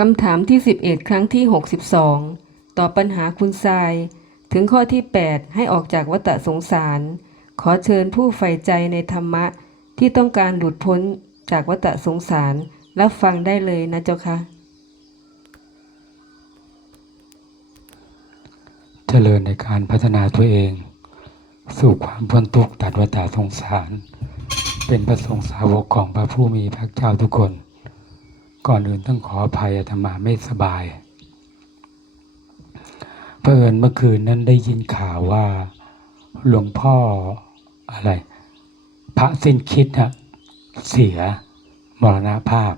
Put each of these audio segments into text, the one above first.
คำถามที่ 11 ครั้งที่ 62 ต่อปัญหาคุณทราย ถึงข้อที่ 8 ให้ออกจากวัฏสงสาร ขอเชิญผู้ใฝ่ใจในธรรมะ ที่ต้องการหลุดพ้นจากวัฏสงสารรับฟังได้เลยนะเจ้าค่ะเจริญในการพัฒนาตัวเอง สู่ความพ้นทุกข์ตัดวัฏสงสาร เป็นพระสงฆ์สาวกของพระผู้มีพระเจ้าทุกคน ก่อนอื่นต้องขออภัยอาตมาไม่สบาย เพื่อนเมื่อคืนนั้นได้ยินข่าวว่าหลวงพ่ออะไร พระสิ้นคิดนะเสียมรณภาพ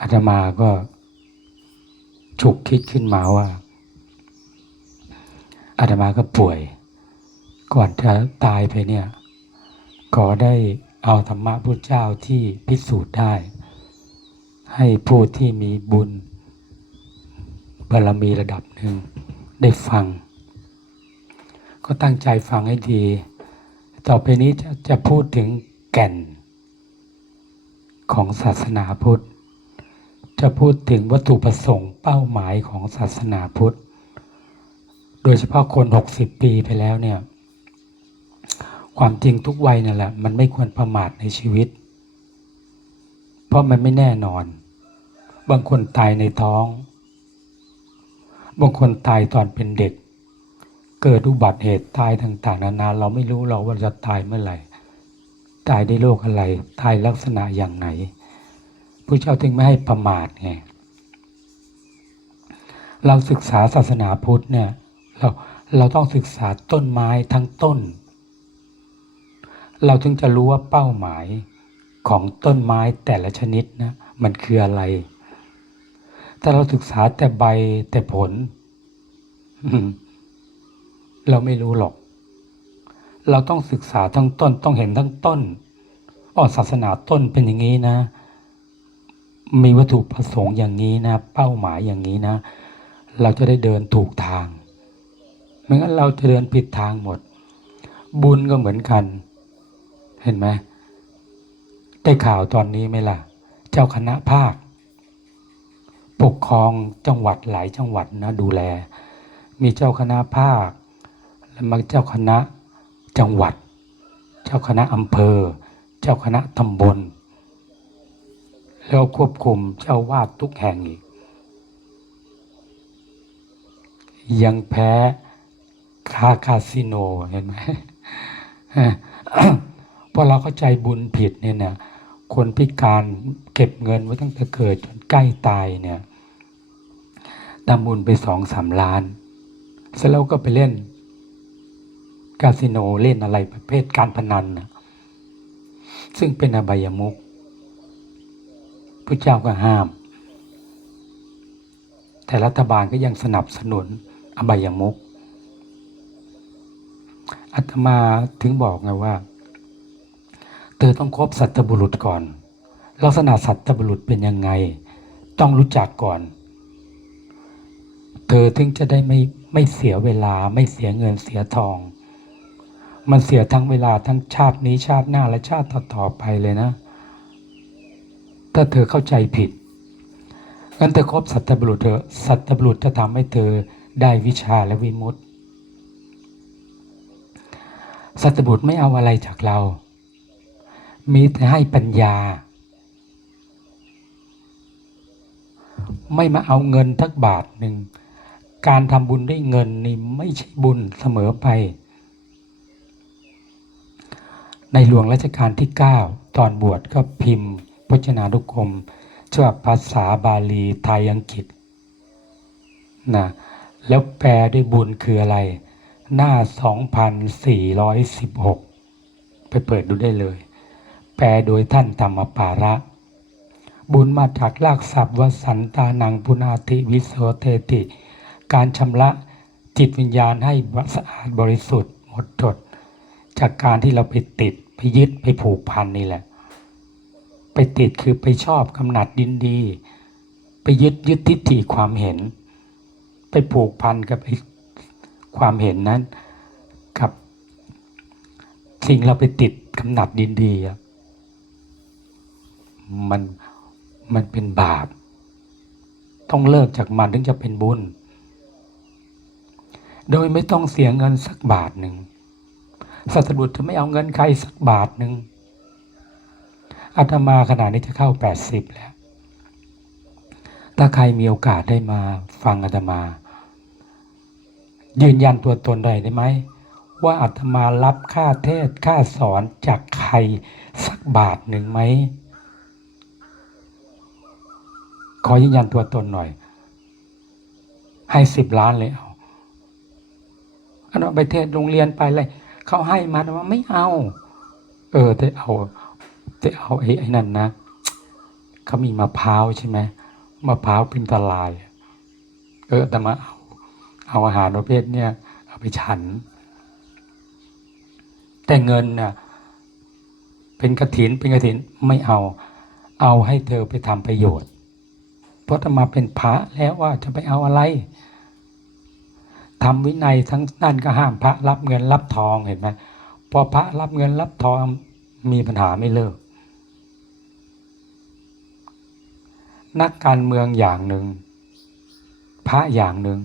อาตมาก็ฉุกคิดขึ้นมาว่าอาตมาก็ป่วย ก่อนจะตายไปเนี่ยก็ได้เอาธรรมะพุทธเจ้าที่พิสูจน์ได้ ให้ผู้ที่มีบุญบารมีระดับหนึ่งได้ฟัง ก็ตั้งใจฟังให้ดี ต่อไปนี้จะจะพูดถึงแก่น ของศาสนาพุทธ จะพูดถึงวัตถุประสงค์เป้าหมายของศาสนาพุทธ โดยเฉพาะคนหกสิบปีไปแล้วเนี่ย ความจริงทุกวัยนั่นแหละ มันไม่ควรประมาทในชีวิต เพราะมันไม่แน่นอน บางคนตายในท้อง บางคนตายตอนเป็นเด็ก เกิดอุบัติเหตุตายต่างๆนานาเราไม่รู้เราว่าจะตายเมื่อไหร่ ตายได้โรคอะไร ตายลักษณะอย่างไหนพระเจ้าจึงไม่ให้ประมาทไงเราศึกษาศาสนาพุทธเนี่ยเราเราต้องศึกษาต้นไม้ทั้งต้น เราถึงจะรู้ว่าเป้าหมายของต้นไม้แต่ละชนิดนะมันคืออะไร ถ้าเราศึกษาแต่ใบแต่ผล เราไม่รู้หรอก เราต้องศึกษาทั้งต้น ต้องเห็นทั้งต้นอ๋อศาสนาต้นเป็นอย่างนี้นะ มีวัตถุประสงค์อย่างนี้นะ เป้าหมายอย่างนี้นะ เราจะได้เดินถูกทางไม่งั้นเราจะเดินผิดทางหมด บุญก็เหมือนกัน เห็นไหมได้ข่าวตอนนี้ไหมล่ะ เจ้าคณะภาค ปกครองจังหวัดหลายจังหวัดนะดูแล มีเจ้าคณะภาค แล้วมาเจ้าคณะจังหวัด เจ้าคณะอำเภอ เจ้าคณะตำบล แล้วควบคุมเจ้าวาดทุกแห่งอีก ยังแพ้คาคาสิโนเห็นไหมพอเราเข้าใจบุญผิดเนี่ยนะคนพิการเก็บเงินไว้ตั้งแต่เกิดจนใกล้ตายเนี่ย ทำบุญไปสองสามล้านเสร็จแล้วก็ไปเล่นคาสิโนเล่นอะไรประเภทการพนันนะซึ่งเป็นอบายมุขพระเจ้าก็ห้าม แต่รัฐบาลก็ยังสนับสนุนอบายมุขอาตมาถึงบอกไงว่า เธอต้องคบสัตบุรุษก่อน ลักษณะสัตบุรุษเป็นยังไง ต้องรู้จักก่อน ธอถึงจะได้ไม่ไม่เสียเวลาไม่เสียเงินเสียทอง มันเสียทั้งเวลาทั้งชาตินี้ชาติหน้าและชาติต่อๆไปเลยนะ ถ้าเธอเข้าใจผิดงั้นเธอคบสัตบุรุษเถอสัตบุรุษจะทำให้เธอได้วิชาและวิมุตติสัตบุรุษไม่เอาอะไรจากเรา มีแต่ให้ปัญญา ไม่มาเอาเงินทักบาทหนึ่ง การทำบุญด้วยเงินนี่ไม่ใช่บุญเสมอไป ในหลวงรัชกาลที่ 9 ตอนบวชก็พิมพ์พจนานุกรมฉบับภาษาบาลีไทยอังกฤษนะแล้วแปลด้วยบุญคืออะไร หน้า 2416 ไปเปิดดูได้เลย แปลโดยท่านธรรมปาระบุญมาจากลากศัพท์วสันตานังปุนาติวิโสเทติ การชำระจิตวิญญาณให้สะอาดบริสุทธิ์หมดจด จากการที่เราไปติดไปยึดไปผูกพันนี่แหละ ไปติดคือไปชอบกำหนัดดินดี ไปยึดยึดทิฏฐิความเห็น ไปผูกพันกับไอ้ความเห็นนั้น กับ สิ่งเราไปติดกำหนัดดินดีมันมันเป็นบาป ต้องเลิกจากมันถึงจะเป็นบุญ โดยไม่ต้องเสียเงินสักบาทหนึ่งสัตบุตรจะไม่เอาเงินใครสักบาทหนึ่งอาตมาขนาดนี้จะเข้าแปดสิบแล้ว ถ้าใครมีโอกาสได้มาฟังอาตมา ยืนยันตัวตนได้ได้ไหม ว่าอาตมารับค่าเทศค่าสอนจากใครสักบาทหนึ่งไหม ขอยืนยันตัวตนหน่อย ให้สิบล้านเลยเอา อันนั้นไปเทศโรงเรียนไปเลยเขาให้มาแต่ว่าไม่เอา เออแต่เอาแต่เอาไอ้ไอ้นั่นนะเขามีมะพร้าวใช่ไหมมะพร้าวพิมพ์ตลาย เออแต่มาเอาเอาอาหารประเภทเนี่ยเอาไปฉัน แต่เงินน่ะเป็นกระถินเป็นกระถินไม่เอา เอาให้เธอไปทำประโยชน์ เพราะถ้ามาเป็นพระแล้วว่าจะไปเอาอะไร ทำวินัยทั้งนั่นก็ห้ามพระรับเงินรับทองเห็นไหมพอพระรับเงินรับทองมีปัญหาไม่เลิก นักการเมืองอย่างหนึ่ง พระอย่างหนึ่ง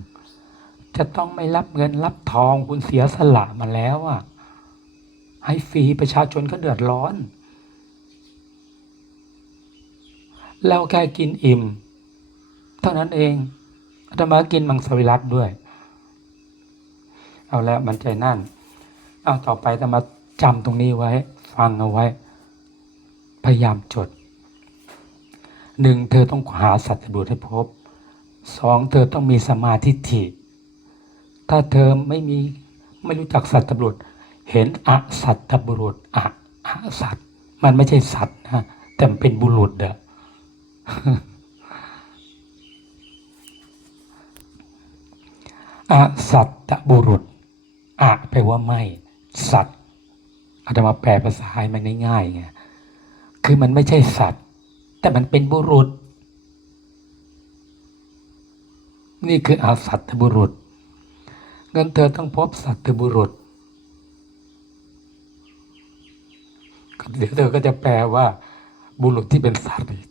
จะต้องไม่รับเงินรับทองคุณเสียสละมาแล้วอะให้ฟรีประชาชนก็เดือดร้อน แล้วแค่กินอิ่ม เท่านั้นเองอาตมากินมังสวิรัตด้วย เอาล้วมันใจนั่น เอาต่อไปอาตมาจำตรงนี้ไว้ ฟังเอาไว้ พยายามจดหนึ่งเธอต้องหาสัตบุตรให้พบสองเธอต้องมีสมาธิฐิถ้าเธอไม่มีไม่รู้จักสัตบุตรเห็นอสัตบุรุษอะอะสัตมันไม่ใช่สัตว์นะแต่มันเป็นบุรุษอะอะสัตบุรุษ อะแปลว่าไม่ สัตว์อาตมาแปลภาษาให้มันง่ายๆไงคือมันไม่ใช่สัตว์ แต่มันเป็นบุรุษ นี่คืออาสัตตบุรุษเงินเธอต้องพบสัตตบุรุษเดี๋ยวเธอก็จะแปลว่า บุรุษที่เป็นสัตว์อีก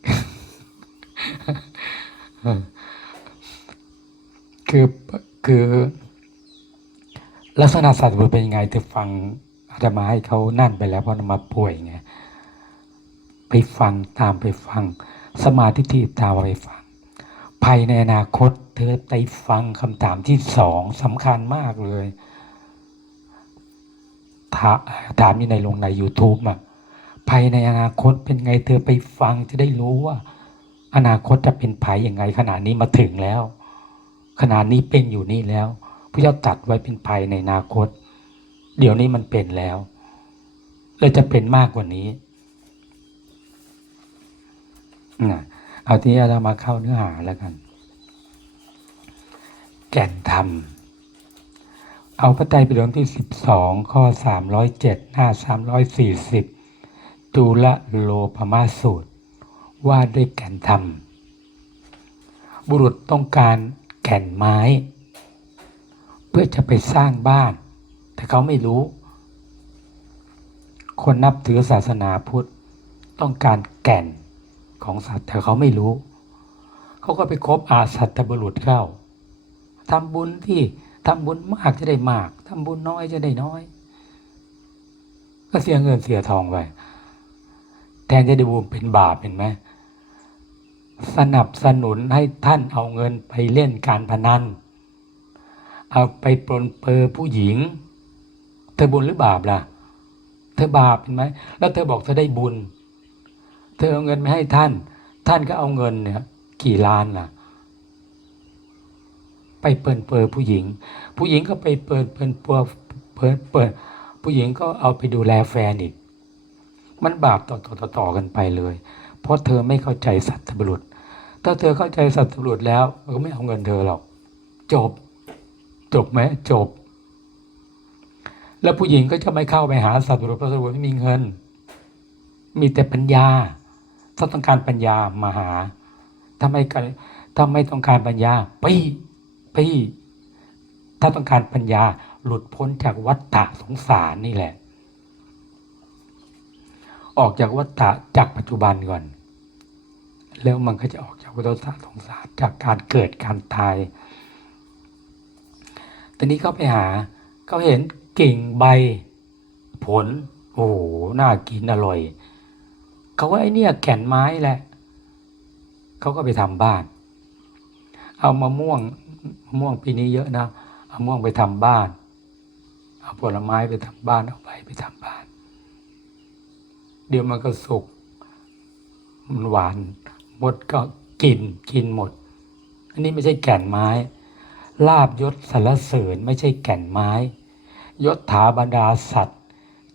คือคือ ลักษณะสัตว์บุรุษเป็นยังไงเธอฟังอาตมาให้เขานั่นไปแล้วเพราะมาป่วยไงไปฟังตามไปฟัง สมาธิที่ตามไปฟัง ภายในอนาคต เธอไปฟังคำถามที่สองสำคัญมากเลยถาถามอยู่ในลงใน YouTube อะภายในอนาคตเป็นไงเธอไปฟังจะได้รู้ว่า อนาคตจะเป็นภัยยังไงขณะนี้มาถึงแล้ว ขณะนี้เป็นอยู่นี่แล้ว พระเจ้าตัดไว้เป็นภัยในอนาคต เดี๋ยวนี้มันเป็นแล้วและจะเป็นมากกว่านี้นะเอาทีนี้เรามาเข้าเนื้อหาแล้วกัน แก่นธรรม เอาพระไตรปิฎกที่สิบสองข้อสามร้อยเจ็ดหน้าสามร้อยสี่สิบจุลโลภมาสูตร ว่าด้วยแก่นธรรม บุรุษต้องการแก่นไม้ พื่อจะไปสร้างบ้าน แต่เขาไม่รู้ คนนับถือศาสนาพุทธต้องการแก่นของสัตว์แต่เขาไม่รู้ เขาก็ไปคบอาสัตตบุรุษเข้าทำบุญที่ทำบุญมากจะได้มากทำบุญน้อยจะได้น้อย ก็เสียเงินเสียทองไปแทนจะได้บุญเป็นบาปเห็นไหมสนับสนุนให้ท่านเอาเงินไปเล่นการพนัน เอาไปปลนเปอผู้หญิง เธอบุญหรือบาปล่ะ เธอบาปเห็นไหมแล้วเธอบอกเธอได้บุญ เธอเอาเงินไปให้ท่าน ท่านก็เอาเงินเนี่ยกี่ล้านล่ะ ไปเปิดเปอผู้หญิง ผู้หญิงก็ไปเปิดเปิดเปิดเปิดเปิดผู้หญิงก็เอาไปดูแลแฟนอีก มันบาปต่อต่อต่อต่อกันไปเลย เพราะเธอไม่เข้าใจสัตว์บุรุษถ้าเธอเข้าใจสัตว์บุรุษแล้วมันก็ไม่เอาเงินเธอหรอก จบ จบไหมจบ แล้วผู้หญิงก็จะไม่เข้าไปหาสัตว์บุรุษเพราะสัตว์บุรุษไม่มีเงิน มีแต่ปัญญา ถ้าต้องการปัญญามาหา ถ้าไม่ถ้าไม่ต้องการปัญญาไปไปถ้าต้องการปัญญาหลุดพ้นจากวัฏฏะสงสารนี่แหละ ออกจากวัฏฏะจากปัจจุบันก่อน แล้วมันก็จะออกจากวัฏฏะสงสารจากการเกิดการตาย ตอนนี้เขาไปหาเขาเห็นกิ่งใบ ผล โอ้โหน่ากินอร่อย เขาว่าไอเนี่ยแก่นไม้แหละเขาก็ไปทำบ้าน เอามะม่วงมะม่วงปีนี้เยอะนะเอามะม่วงไปทำบ้าน เอาผลไม้ไปทำบ้านเอาใบไปทำบ้าน เดี๋ยวมันก็สุกมันหวานหมดก็กินกินหมด อันนี้ไม่ใช่แก่นไม้ ลาบยศสรรเสริญไม่ใช่แก่นไม้ ยศถาบรรดาสัตว์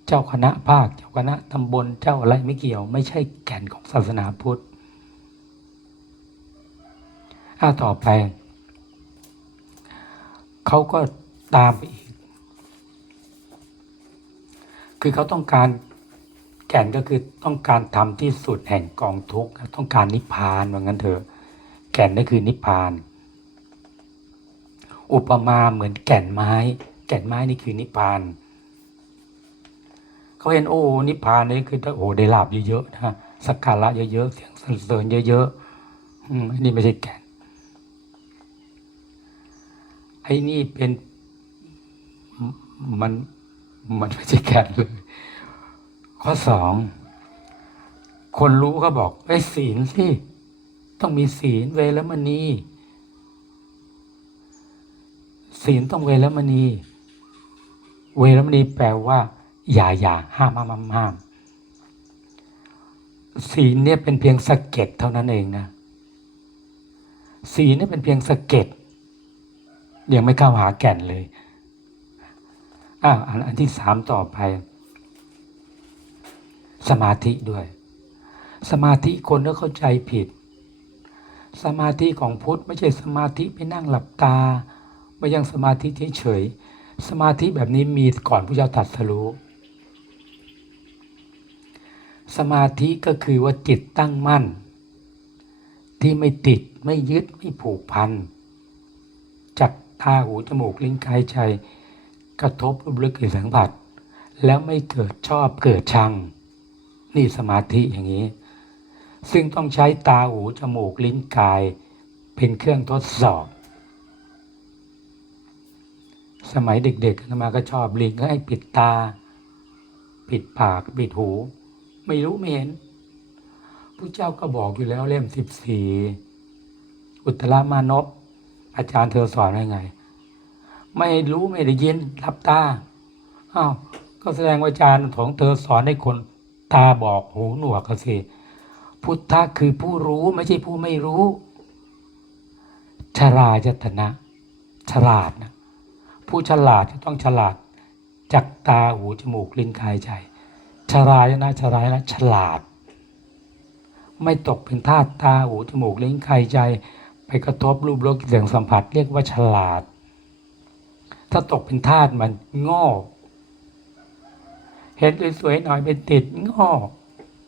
เจ้าคณะภาค เจ้าคณะตำบลเจ้าอะไรไม่เกี่ยว ไม่ใช่แก่นของศาสนาพุทธอ่าต่อไป เขาก็ตามไปอีก คือเขาต้องการแก่นก็คือต้องการทำที่สุดแห่งกองทุกข์ต้องการนิพพานว่างั้นเถอะ แก่นนั่นคือนิพพาน อุปมาเหมือนแก่นไม้ แก่นไม้นี่คือนิพพานเขาเห็นโอ้นิพพานนี่คือโอ้ได้ลาบเยอะๆนะสักการะเยอะๆเสียงสรรเสริญเยอะๆอืมอันนี้ไม่ใช่แก่นไอ้นี่เป็นมันมันไม่ใช่แก่นเลย ข้อสองคนรู้ก็บอกไอ้ศีลสิต้องมีศีลเวรมณี ศีลต้องเวรมณี เวรมณีแปลว่า อย่าอย่าห้ามห้ามห้ามห้ามศีลเนี่ยเป็นเพียงสะเก็ดเท่านั้นเองนะศีลเนี่ยเป็นเพียงสะเก็ดยังไม่เข้าหาแก่นเลยอ่าอันอันที่สามต่อไป สมาธิด้วย สมาธิคนก็เข้าใจผิด สมาธิของพุทธไม่ใช่สมาธิไปนั่งหลับตา ไม่ยังสมาธิเฉยๆสมาธิแบบนี้มีก่อนพระเจ้าตรัสรู้สมาธิก็คือว่าจิตตั้งมั่น ที่ไม่ติดไม่ยึดไม่ผูกพันจากตาหูจมูกลิ้นกายใจกระทบรูปลึกหรือสัมผัส แล้วไม่เกิดชอบเกิดชัง นี่สมาธิอย่างนี้ ซึ่งต้องใช้ตาหูจมูกลิ้นกาย เป็นเครื่องทดสอบ สมัยเด็กๆมาก็ชอบลิงก็ให้ปิดตา ปิดปาก ปิดหู ไม่รู้ไม่เห็นพระเจ้าก็บอกอยู่แล้วเล่มสิบสี่อุตตรมานพอาจารย์เธอสอนว่าไง ไม่รู้ไม่ได้ยินรับตาอ้าวก็แสดงว่าอาจารย์ของเธอสอนให้คนตาบอกหูหนวกก็สิพุทธะคือผู้รู้ไม่ใช่ผู้ไม่รู้ฉลาดจตนะ ฉลาดนะ ผู้ฉลาดจะต้องฉลาดจากตาหูจมูกลิ้นกายใจฉลาดนะฉลาดนะฉลาด ไม่ตกเป็นทาสตาหูจมูกลิ้นกายใจ ไปกระทบรูปรสเสียงสัมผัส เรียกว่าฉลาด ถ้าตกเป็นทาสมันโง่เห็นสวยๆหน่อยเป็นติดโง่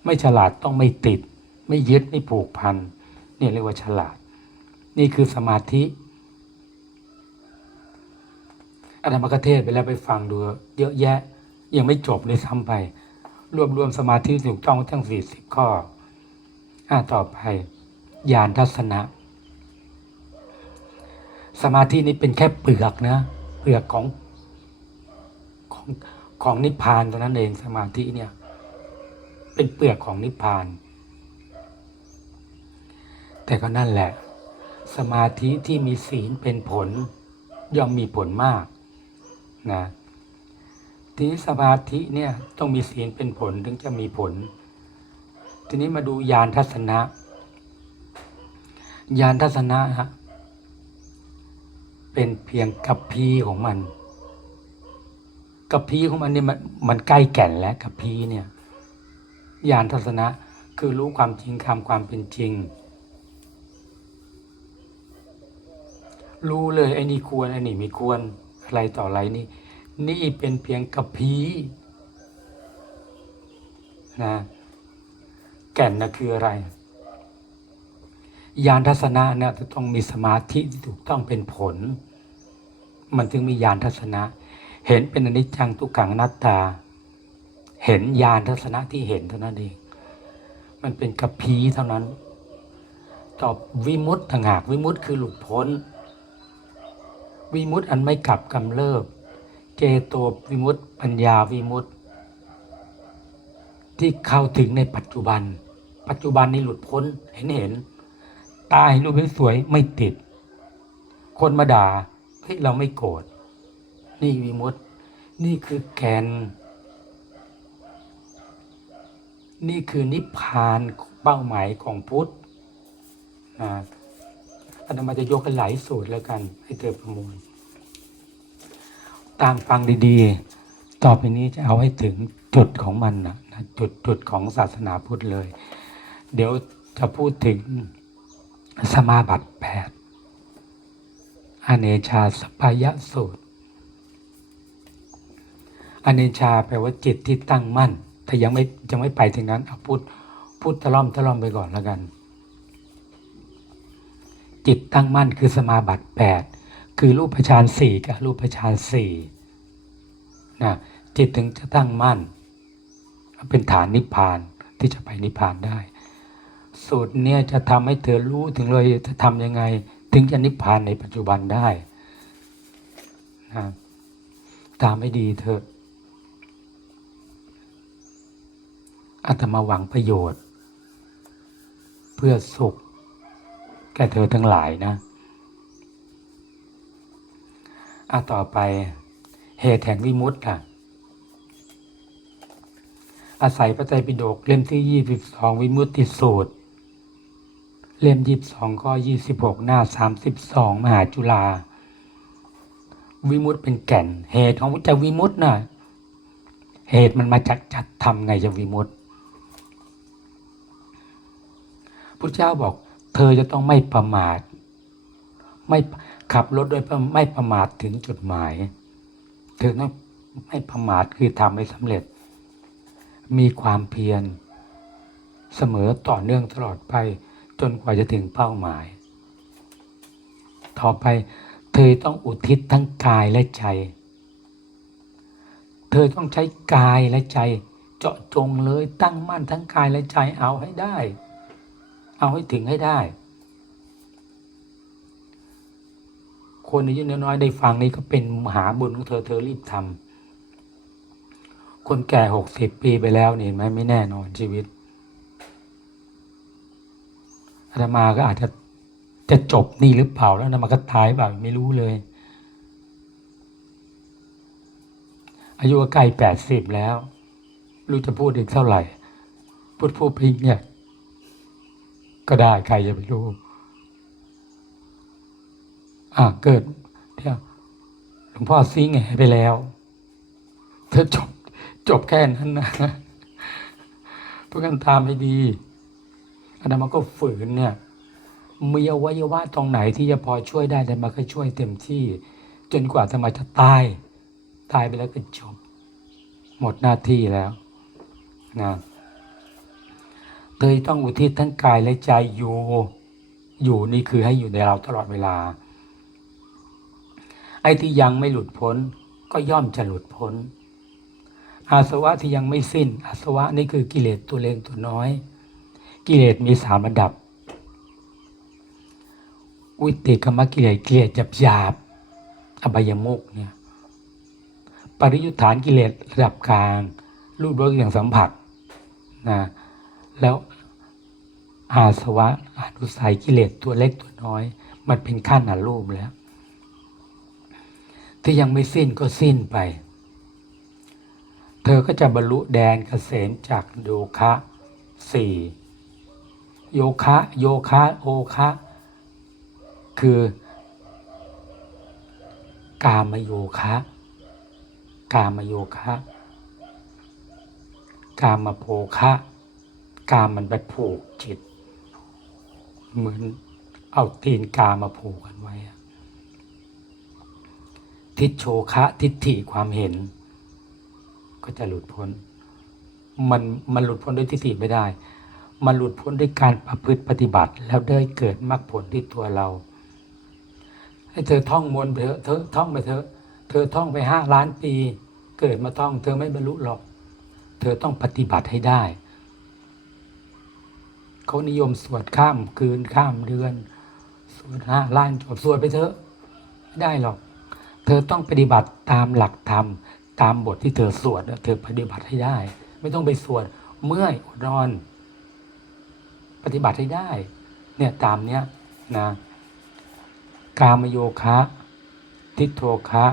ไม่ฉลาดต้องไม่ติด ไม่ยึดไม่ผูกพันนี่เรียกว่าฉลาด นี่คือสมาธิ อาตมกเทศไปแล้วไปฟังดูเยอะแยะ ยังไม่จบเลยซ้ำไป รวบรวมสมาธิถูกต้องทั้งสี่สิบข้ออ่าต่อไปญาณทัศนะ สมาธินี้เป็นแค่เปลือกนะเปลือกของของของนิพพานเท่านั้นเองสมาธิเนี่ย เป็นเปลือกของนิพพาน แต่ก็นั่นแหละ สมาธิที่มีศีลเป็นผลย่อมมีผลมาก นะทีนี้สมาธิเนี่ยต้องมีศีลเป็นผลถึงจะมีผล ทีนี้มาดูญาณทัศนะญาณทัศนะฮะเป็นเพียงกับพีของมัน กับพีของมันเนี่ยมันมันใกล้แก่นแล้วกับพีเนี่ยญาณทัศนะคือรู้ความจริงคำความเป็นจริง รู้เลยไอ้นี่ควรไอ้นี่ไม่ควร อะไรต่ออะไรนี่ นี่เป็นเพียงกระพี้นะแก่นนะคืออะไรญาณทัศนะเนี่ยจะต้องมีสมาธิที่ถูกต้องเป็นผล มันถึงมีญาณทัศนะ เห็นเป็นอนิจจังทุกขังนัตตา เห็นญาณทัศนะที่เห็นเท่านั้นเอง มันเป็นกระพี้เท่านั้น ตอบวิมุตต์ต่างหากวิมุตต์คือหลุดพ้น วิมุตต์อันไม่กลับกำเริบ เจโตวิมุตต์ปัญญาวิมุตต์ที่เข้าถึงในปัจจุบัน ปัจจุบันนี้หลุดพ้นเห็นเห็น ตาเห็นรูปสวยไม่ติด คนมาด่าเฮ้ยเราไม่โกรธนี่วิมุตต์นี่คือแกน นี่คือนิพพานเป้าหมายของพุทธนะอาตมาจะยกกันหลายสูตรแล้วกัน ให้เธอประมวล ตามฟังดีๆ ต่อไปนี้จะเอาให้ถึงจุดของมันนะจุดจุดของศาสนาพุทธเลย เดี๋ยวจะพูดถึงสมาบัติแปดอเนชาสปายะสูตร อเนชาแปลว่าจิตที่ตั้งมั่นถ้ายังไม่ยังไม่ไปถึงนั้นเอาพูดพูดตะล่อมตะล่อมไปก่อนแล้วกัน จิตตั้งมั่นคือสมาบัติแปด คือรูปฌานสี่กับรูปฌานสี่นะจิตถึงจะตั้งมั่น เป็นฐานนิพพานที่จะไปนิพพานได้ สูตรเนี่ยจะทำให้เธอรู้ถึงเลยจะทำยังไง ถึงจะนิพพานในปัจจุบันได้นะตามไม่ดีเถอะอาตมาหวังประโยชน์ เพื่อสุขแก่เธอทั้งหลายนะ อาต่อไป เหตุแห่งวิมุตต์ล่ะ อาศัยพระไตรปิฎกเล่มที่ยี่สิบสองวิมุตติสูตร เล่มยี่สิบสองข้อยี่สิบหกหน้าสามสิบสองมหาจุฬาวิมุตต์เป็นแก่น เหตุของจะวิมุตต์น่ะเหตุมันมาจากจัดทำไงจะวิมุตต์พุทธเจ้าบอก เธอจะต้องไม่ประมาทไม่ ขับรถโดยไม่ประมาทถึงจุดหมายเธอต้องไม่ประมาทคือทำให้สำเร็จ มีความเพียร เสมอต่อเนื่องตลอดไปจนกว่าจะถึงเป้าหมาย ต่อไปเธอต้องอุทิศทั้งกายและใจ เธอต้องใช้กายและใจ เจาะจงเลยตั้งมั่นทั้งกายและใจเอาให้ได้ เอาให้ถึงให้ได้ คนอายุน้อยๆได้ฟังนี้ก็เป็นมหาบุญของเธอเธอรีบทำคนแก่หกสิบปีไปแล้วเห็นไหมไม่แน่นอนชีวิตอาตมาก็อาจจะจะจบนี่หรือเปล่าแล้วอาตมาก็ตายแบบไม่รู้เลย อายุก็ใกล้แปดสิบแล้วรู้จะพูดอีกเท่าไหร่ พูดพูดพิงเนี่ย ก็ได้ใครจะไปรู้ เกิดเที่ยหลวงพ่อซิงแหไปแล้วเธอจบจบแค่นั้นนะพื่อกันตามให้ดีอาตมาก็ฝืนเนี่ยมีอวัยวะตรงไหนที่จะพอช่วยได้แต่มาก็ช่วยเต็มที่ จนกว่าจะมาจะตาย ตายไปแล้วก็จบ หมดหน้าที่แล้วนะเธอต้องอุทิศทั้งกายและใจอยู่ อยู่นี่คือให้อยู่ในเราตลอดเวลา ไอ้ที่ยังไม่หลุดพ้น ก็ย่อมจะหลุดพ้น อาสวะที่ยังไม่สิ้น อาสวะนี่คือกิเลสตัวเล็กตัวน้อย กิเลสมีสามระดับ วิติกรรมกิเลสกิเลสหยาบหยาบอบายมุกเนี่ยปริยุทธานกิเลสระดับกลาง รูปรสอย่างสัมผัสนะแล้วอาสวะอนุสัยกิเลสตัวเล็กตัวน้อย มันเป็นขั้นอรูปแล้ว ที่ยังไม่สิ้นก็สิ้นไป เธอก็จะบรรลุแดนเกษมจากโยคะสี่โยคะโยคะโอคะ คือกามโยคะ กามโยคะ กามโภคะ กามมันไปผูกจิต เหมือนเอาตีนกามาผูกกันไว้ ทิฏโชคะทิฏฐิความเห็น ก็จะหลุดพ้น มันมันหลุดพ้นด้วยทิฏฐิไม่ได้ มันหลุดพ้นด้วยการประพฤติปฏิบัติ แล้วได้เกิดมรรคผลที่ตัวเรา ให้เธอท่องมนไปเถอะเธอท่องไปเถอะเธอท่องไปห้าล้านปี เกิดมาท่อง เธอไม่บรรลุหรอก เธอต้องปฏิบัติให้ได้เขานิยมสวดข้ามคืนข้ามเดือน สวดห้าล้านจบสวดไปเถอะไม่ได้หรอก เธอต้องปฏิบัติตามหลักธรรม ตามบทที่เธอสวดเธอปฏิบัติให้ได้ ไม่ต้องไปสวดเมื่อยอดนอน ปฏิบัติให้ได้ เนี่ยตามเนี้ยนะกามโยคะ ทิโทคะ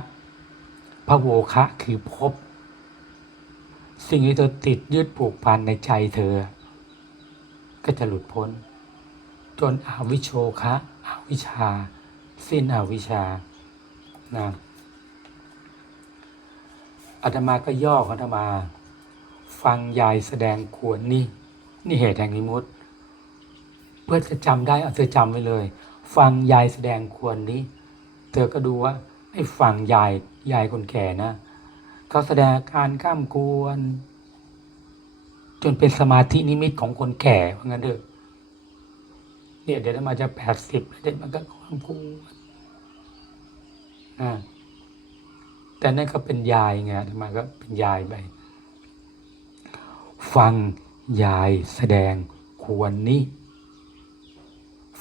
พระโวคะคือภพสิ่งที่เธอติดยึดผูกพันในใจเธอ ก็จะหลุดพ้น จนอวิโชคะอวิชา สิ้นอวิชชา นะอาตมาก็ย่อของอาตมา ฟังยายแสดงควรนี่ นี่เหตุแห่งนิมุตเพื่อจะจำได้เอาเธอจำไว้เลย ฟังยายแสดงควรนี้ เธอก็ดูว่าไอ้ฟังยายยายคนแก่นะเขาแสดงการข้ามกวน จนเป็นสมาธินิมิตของคนแก่ว่างั้นเถอเนี่ยเดี๋ยวอาตมาจะแปดสิบแล้วเด็กมันก็ข้ามกวน แต่นั่นก็เป็นยายไงอาตมก็เป็นยายไป ฟังยายแสดงควรนี้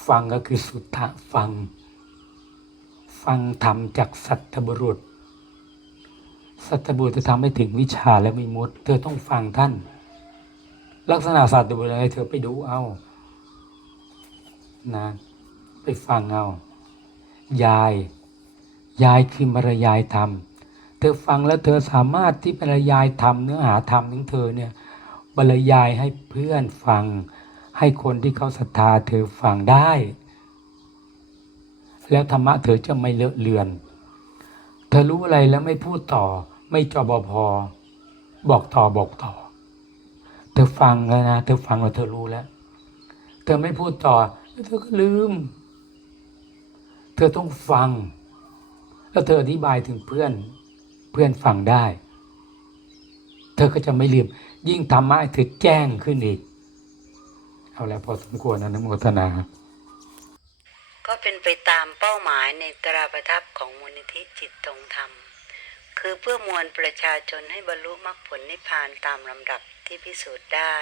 ฟังก็คือสุทธะฟัง ฟังธรรมจากสัตบุรุษ สัตบุรุษจะทำให้ถึงวิชาและมิมุตติเธอต้องฟังท่าน ลักษณะสัตบุรุษอะไรเธอไปดูเอานะไปฟังเอา ยาย ยายคือบรรยายธรรม เธอฟังแล้วเธอสามารถที่บรรยายธรรมเนื้อหาธรรมของเธอเนี่ยบรรยายให้เพื่อนฟัง ให้คนที่เขาศรัทธาเธอฟังได้ แล้วธรรมะเธอจะไม่เลอะเลือน เธอรู้อะไรแล้วไม่พูดต่อ ไม่จอบพอ บอกต่อบอกต่อ เธอฟังแล้วนะเธอฟังแล้วเธอรู้แล้ว เธอไม่พูดต่อแล้วเธอก็ลืม เธอต้องฟัง แล้วเธออธิบายถึงเพื่อนเพื่อนฟังได้ เธอก็จะไม่ลืม ยิ่งธรรมะให้เธอแจ้งขึ้นอีก เอาแล้วพอสมควรนะนโมทนา ก็เป็นไปตามเป้าหมายในตราประทับของมูลนิธิจิตตรงธรรม คือเพื่อมวลประชาชนให้บรรลุมรรคผลนิพพานตามลำดับที่พิสูจน์ได้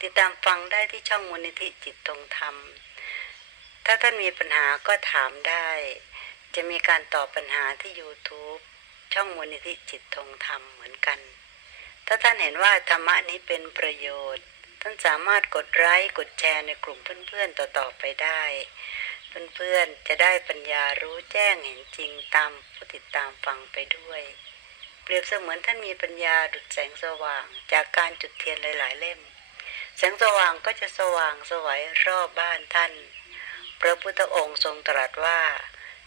ติดตามฟังได้ที่ช่องมูลนิธิจิตตรงธรรม ถ้าท่านมีปัญหาก็ถามได้ จะมีการตอบปัญหาที่ YouTube ช่องมูลนิธิจิตตรงธรรมเหมือนกัน ถ้าท่านเห็นว่าธรรมะนี้เป็นประโยชน์ ท่านสามารถกดไลค์กดแชร์ในกลุ่มเพื่อนๆต่อๆไปได้ เพื่อนๆจะได้ปัญญารู้แจ้งเห็นจริงตามผู้ติดตามฟังไปด้วย เปรียบเสมือนท่านมีปัญญาดุจแสงสว่าง จากการจุดเทียนหลาย ๆ เล่ม แสงสว่างก็จะสว่างสวัยรอบบ้านท่าน พระพุทธองค์ทรงตรัสว่า